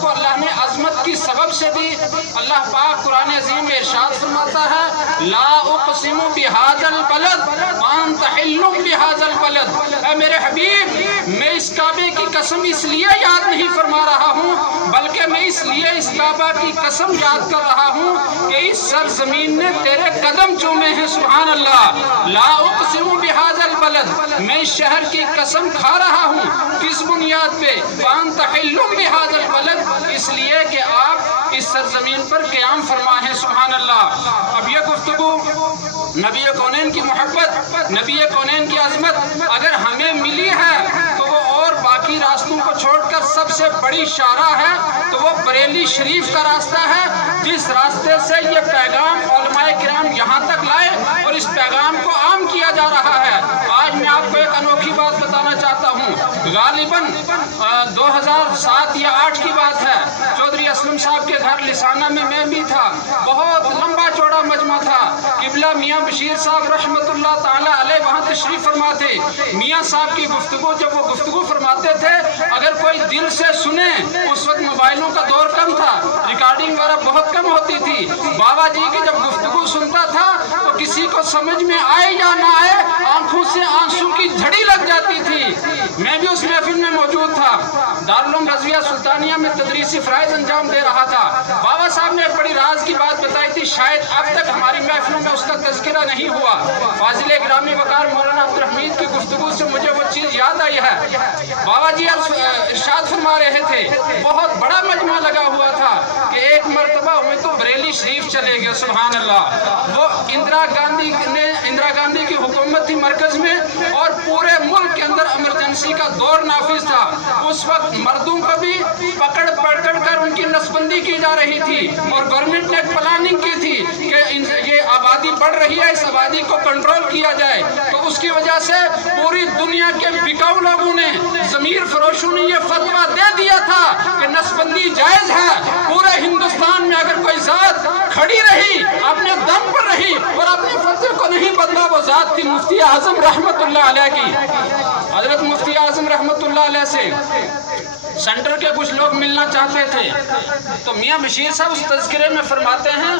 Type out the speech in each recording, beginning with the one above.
کو اللہ نے عظمت کی سبب سے دی۔ اللہ پاک قرآن عظیم میں ارشاد فرماتا ہے لا اقسم بہذا البلد وانت حل بہذا البلد، اے میرے حبیب میں اس کعبے کی قسم اس لیے یاد نہیں فرما رہا ہوں بلکہ میں اس لیے اس کعبہ کی قسم یاد کر رہا ہوں کہ اس سرزمین نے تیرے قدم چومے ہیں۔ سبحان اللہ۔ لا اقسم بہذا البلد، میں اس شہر کی قسم کھا رہا ہوں، کس بنیاد پہ؟ وانت حل بہذا البلد، اس لیے کہ آپ اس سرزمین پر قیام فرما ہے۔ سبحان اللہ۔ اب یہ گفتگو نبی کونین کی محبت، نبی کونین کی عظمت اگر ہمیں ملی ہے تو وہ اور باقی راستوں کو چھوڑ کر سب سے بڑی شاہراہ ہے تو وہ بریلی شریف کا راستہ ہے، جس راستے سے یہ پیغام علماء کرام یہاں تک لائے اور اس پیغام کو عام کیا جا رہا ہے۔ آج میں آپ کو ایک انوکھی بات بتانا چاہتا ہوں، غالباً 2007 یا 2008 کی بات ہے، چودھری اسلم صاحب کے گھر لسانہ میں بھی تھا، بہت لمبا چوڑا مجمع تھا، قبلہ میاں بشیر صاحب رحمۃ اللہ تعالی علیہ وہاں تشریف فرما تھے۔ میاں صاحب کی گفتگو جب وہ گفتگو فرماتے تھے اگر کوئی دل سے سنے، اس وقت موبائلوں کا دور کم تھا، ریکارڈنگ وغیرہ بہت کم ہوتی تھی، بابا جی کی جب گفتگو سنتا تھا تو کسی کو سمجھ میں آئے یا نہ آئے آنکھوں سے آنسو کی جھڑی لگ جاتی تھی۔ میں بھی اس محفل میں موجود تھا، دارالعلوم رضویہ سلطانیہ میں تدریسی فرائض انجام دے رہا تھا۔ بابا صاحب نے ایک بڑی راز کی بات بتائی تھی، شاید اب تک ہماری محفلوں میں اس کا تذکرہ نہیں ہوا۔ فاضل گرامی وقار مولانا عبدالحمید کی گفتگو سے مجھے وہ چیز یاد آئی ہے۔ بابا جی ارشاد فرما رہے تھے، بہت بڑا مجمع لگا ہوا تھا کہ ایک مرتبہ میں تو بریلی شریف چلے گئے۔ سبحان اللہ۔ وہ اندرا گاندھی کی حکومت تھی مرکز میں اور پورے ملک کے اندر ایمرجنسی کا دور نافذ تھا۔ اس وقت مردوں کو بھی پکڑ کر ان کی نسبندی کی جا رہی تھی اور گورنمنٹ نے ایک پلاننگ کی تھی کہ یہ آبادی بڑھ رہی ہے، اس آبادی کو کنٹرول کیا جائے، تو اس کی وجہ سے پوری دنیا کے بکاؤ لوگوں نے، ضمیر فروشوں نے یہ فتویٰ دے دیا تھا کہ نسبندی جائز ہے۔ پورے ہندوستان میں اگر کوئی ذات کھڑی رہی، اپنے دم پر رہی اور اپنے فتوے کو نہیں بدلا، وہ ذات تھی مفتی اعظم رحمۃ اللہ علیہ کی۔ حضرت مفتی اعظم رحمۃ اللہ علیہ سے سینٹر کے کچھ لوگ ملنا چاہتے تھے تو میاں بشیر صاحب اس تذکرے میں فرماتے ہیں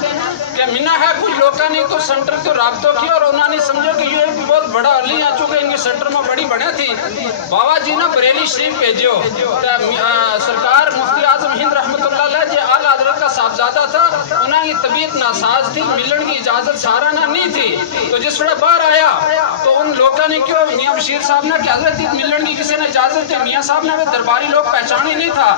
کہ منا ہے کچھ لوگوں نے تو سینٹر کو رابطوں کی اور انہوں نے سمجھو کہ یہ بہت بڑا علی آ چکے ان کے سینٹر میں بڑی بڑے تھی، بابا جی نے بریلی شریف بھیجو۔ سرکار مفتی اعظم ہند رحمۃ اللہ علیہ جو اعلیٰ حضرت کا صاحبزادہ تھا، انہوں کی طبیعت ناساز تھی، ملن کی اجازت سہارانہ نہیں تھی، تو جس وقت باہر آیا تو ان لوگوں نے کیوں میاں بشیر صاحب نے کہ حضرت ملن کی کسی نے اجازت دی، میاں صاحب نے درباری لوگ پہچانی نہیں تھا،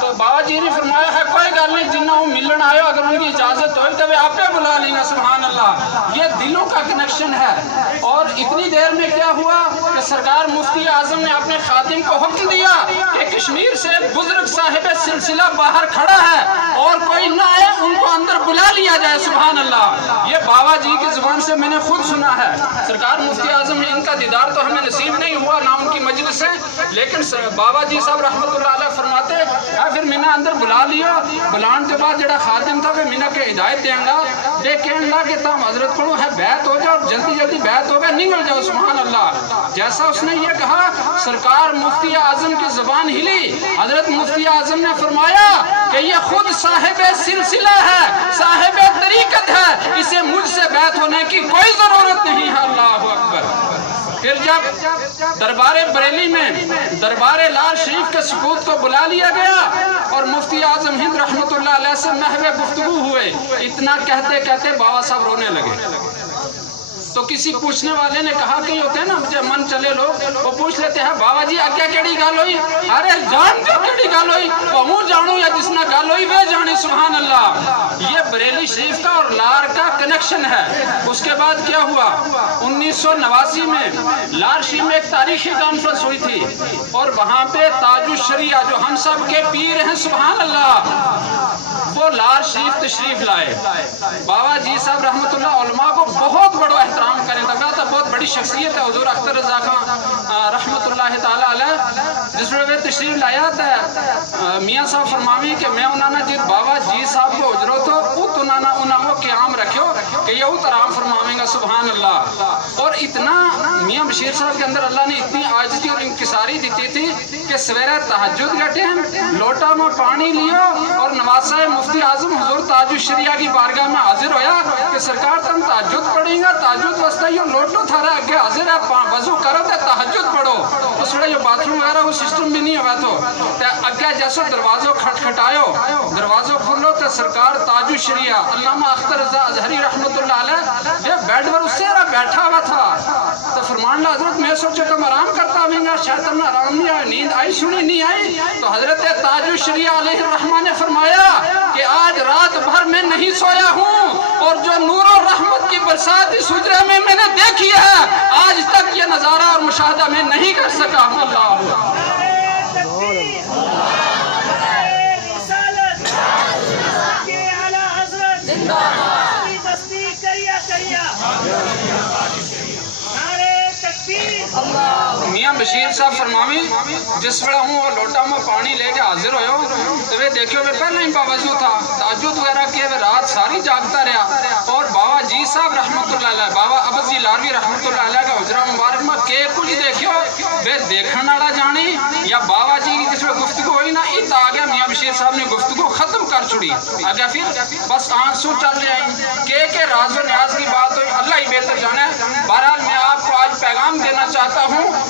تو بابا جی نے فرمایا ہے کوئی گل نہیں، جنہ وہ ملن آئے اگر ان کی اجازت ہوئی تو وہ آپ ہی بلا لیں گے۔ سبحان اللہ۔ یہ دلوں کا کنیکشن ہے۔ اور اتنی دیر میں کیا ہوا کہ سرکار مفتی اعظم نے اپنے خادم کو حکم دیا کہ کشمیر سے بزرگ صاحب سلسلہ باہر کھڑا ہے اور کوئی نہ آئے، ان کو اندر بلا لیا جائے۔ سبحان اللہ۔ یہ بابا جی کی زبان سے میں نے خود سنا ہے۔ سرکار مفتی اعظم ان کا دیدار تو ہمیں نصیب نہیں ہوا، نہ ان کی مجلس سے، لیکن بابا جی صاحب رحمۃ اللہ علیہ فرماتے پھر مینا اندر بلا لیا، بلان کے بعد جڑا خادم تھا وہ مینا کے ہدایت دیں گا، دے کہنے لگا کہ تم حضرت کو ہے بیعت ہو جاؤ، جلدی جلدی بیعت ہو گئے، نکل جاؤ۔ سبحان اللہ۔ جیسا اس نے یہ کہا سرکار مفتی اعظم کی زبان ہلی، حضرت مفتی اعظم نے فرمایا کہ یہ خود صاحب سلسلہ ہے، صاحب طریقت ہے، اسے مجھ سے بیعت ہونے کی کوئی ضرورت نہیں ہے۔ اللہ اکبر۔ پھر جب دربار بریلی میں دربار لال شریف کے سکوت کو بلا لیا گیا اور مفتی اعظم ہند رحمۃ اللہ علیہ سے محو گفتگو ہوئے، اتنا کہتے کہتے بابا صاحب رونے لگے، تو کسی پوچھنے والے نے کہا کہ ہوتے ہیں نا مجھے من چلے لوگ وہ پوچھ لیتے ہیں بابا جی اگیا کیڑی گل ہوئی، ارے جان دی کیڑی گل ہوئی، وہ جانو یا جس نے گل ہوئی وہ جانے۔ سبحان اللہ۔ یہ بریلی شریف کا اور لار کا کنیکشن ہے۔ اس کے بعد کیا ہوا، 1989 میں لار شریف میں ایک تاریخی کانفرنس ہوئی تھی اور وہاں پہ تاج الشریعہ جو ہم سب کے پیر ہیں، سبحان اللہ، وہ لار شریف تشریف لائے۔ بابا جی صاحب رحمۃ اللہ علماء کو بہت بڑا احترام کریں تھا، بہت بڑی شخصیت ہے حضور اختر رضا خان رحمۃ اللہ تعالی علیہ۔ جس میں تشریف لایا تھا میاں صاحب فرماوی کہ میں انہوں نے جی بابا جی صاحب کو اجرو تو انہوں کو قیام رکھو کہ یہ اترام فرماویں گا سبحان اللہ. اور اتنا میاں بشیر صاحب کے اندر اللہ نے اتنی عاجزی اور انکساری دیتی تھی کہ سویرے تہجد کا ٹائم لوٹا میں پانی لیا اور نواسہ مفتی اعظم حضور تاج الشریعہ کی بارگاہ میں حاضر ہویا کہ سرکار تم تہجد پڑھیں گا, تہجد واسطے یہ لوٹو تھارا اگے حاضر ہے, وضو کرو تے تہجد پڑھو. اس وقت یہ باتھ روم وغیرہ وہ سسٹم بھی نہیں ہوا تو اگے جیسو دروازوں کھٹکھٹایو, دروازوں کھولو تو سرکار تاج الشریعہ علامہ اختر رضا اظہری رحمۃ اللہ علیہ یہ بیڈ پر اس سے بیٹھا ہوا تھا. تو فرمان اللہ حضرت میں سوچا کہ ہم آرام کرتا ہوں گا, شاید ہمیں آرام نہیں آیا, نیند آئی سنی نہیں آئی. تو حضرت تاج الشریعہ علیہ الرحمہ نے فرمایا کہ آج رات بھر میں نہیں سویا ہوں اور جو نور و رحمت کی برسات اس حجرے میں نے دیکھی ہے آج تک یہ نظارہ اور مشاہدہ میں نہیں کر سکا. اللہ میاں بشیر صاحب فرماویں جس ویلے ہوں وہ لوٹا میں پانی لے کے حاضر ہوئے تو وہ دیکھو میں پہلے ہی باوضو تھا, تہجد وغیرہ کیے وہ رات ساری جاگتا رہا. اور بابا جی صاحب رحمۃ اللہ علیہ, بابا عبد جی لاروی رحمۃ اللہ علیہ کا حجرہ مبارک میں کہ کچھ دیکھو وہ دیکھنے والا جانی یا بابا جی کی جس میں گفتگو ہوئی نا ات آ گیا میاں بشیر صاحب نے گفتگو ختم کر چھڑی. آگیا پھر بس آنسو چل رہے ہیں کہ راز و نیاز کی بات ہوئی, اللہ ہی بہتر جانے. بہرحال میں آپ کو آج پیغام دینا چاہتا ہوں